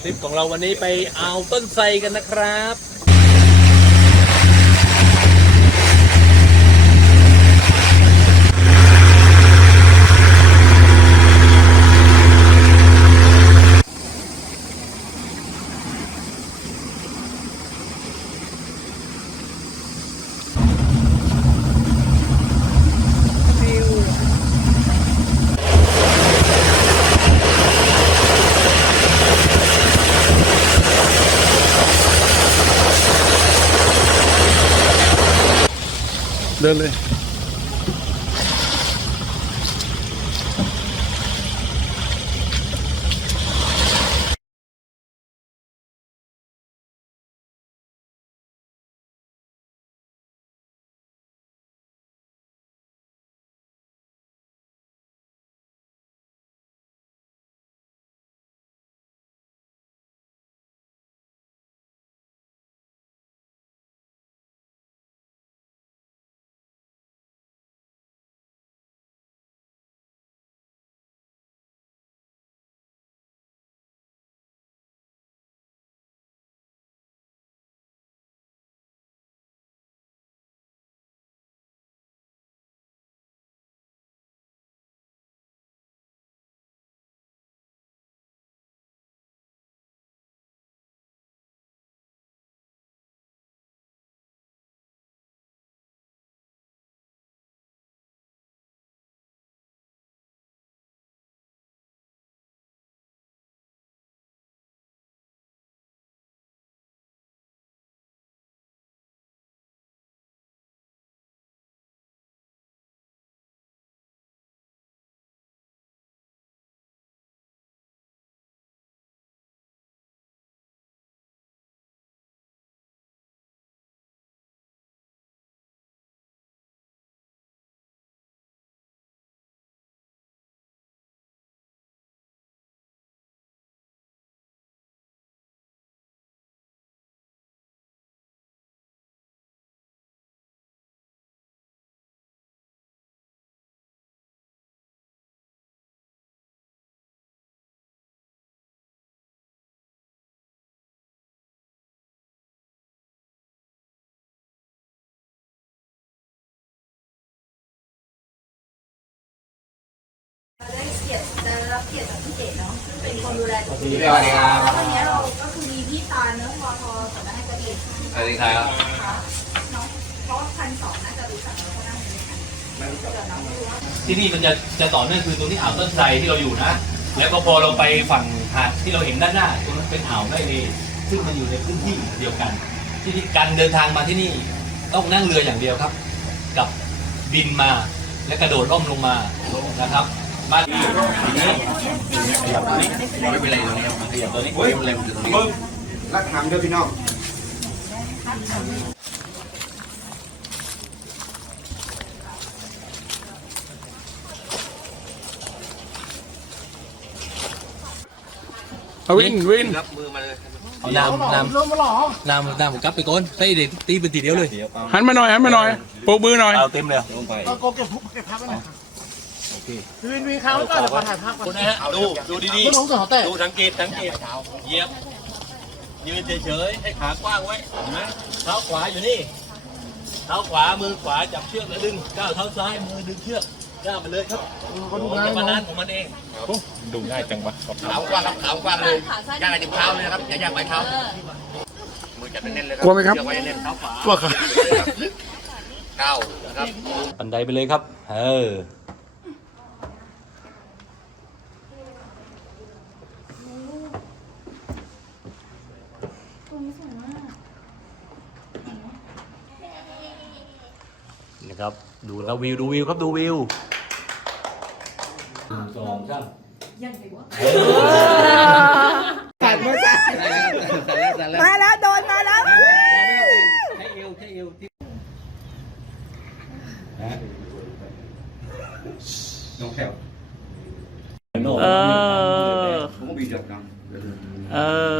คลิปของเราวันนี้ไปเอาต้นไทรกันนะครับ เดูแลจุดสวัสดีครับ วันนี้เราก็คือมีพี่ตาเนื้อะพอทอสำนักงานกระดิ่งสวัสดีครับ นะคะเนาะเพราะว่าพันสองน่าจะรู้จักเราก็นั่งอยู่ด้วกันเดี๋ยวน้องไม่รู้ว่าที่นี่มันจะจะต่อเนื่องคือตรงที่อ่าวต้นไทรที่เราอยู่นะ แล้วก็พอเราไปฝั่งหาดที่เราเห็นด้านหน้าตรงนั้นเป็นอ่าวแม่เลซึ่งมันอยู่ในพื้นที่เดียวกัน ที่นี่การเดินทางมาที่นี่ต้องนั่งเรืออย่างเดียวครับ กับบินมาและกระโดดร่มลงมานะครับ มาที่ไม่เป็นไรตรงนี้มันขยับตัวนี้ไม่เป็นไรมันอยู่ตรงนี้รักถามด้วยพี่น้องเอาวินวินรับมือมาเลยเอาน้ำน้ำน้ำน้ำผมกลับไปก่อนใส่เด็กตีเป็นทีเดียวเลยหันมาหน่อยหันมาหน่อยโปรกมือหน่อยเอาเต็มเลยลงไปโกเก็บทุกเก็บพักไว้หน่อย วินวินค้างไว้ก่อนเดี๋ยวขอถ่ายภาพก่อนคุณนะฮะดูดูดีคุณน้องเสือเขาแตะๆดูสังเกตสังเกตเหยียบยืนเฉยๆให้ขากว้างไว้เห็นไหมเท้าขวาอยู่นี่เท้าขวามือขวาจับเชือกแล้วดึงก้าวเท้าซ้ายมือดึงเชือกก้าวมาเลยครับเขาดูมันง่ายจะมาเนาะนานของมันเองขาวกว้างครับขาวกว้างเลยย่างไอ้จิ้มเท้าเลยนะครับอย่าย่างไว้เท้ามือจับแน่นๆเลยครักลัวไหมครับ เชือกไว้แน่นๆเท้าขวาตัวครับก้าวนะครับบันไดไปเลยครับ เออ นะครับดูครับวิวดูวิวครับดูวิวหนึ่งสองสามมาแล้วโดนมาแล้วใช้เอวใช้เอวที่น้องแถวเออผมก็บีจับน้เออ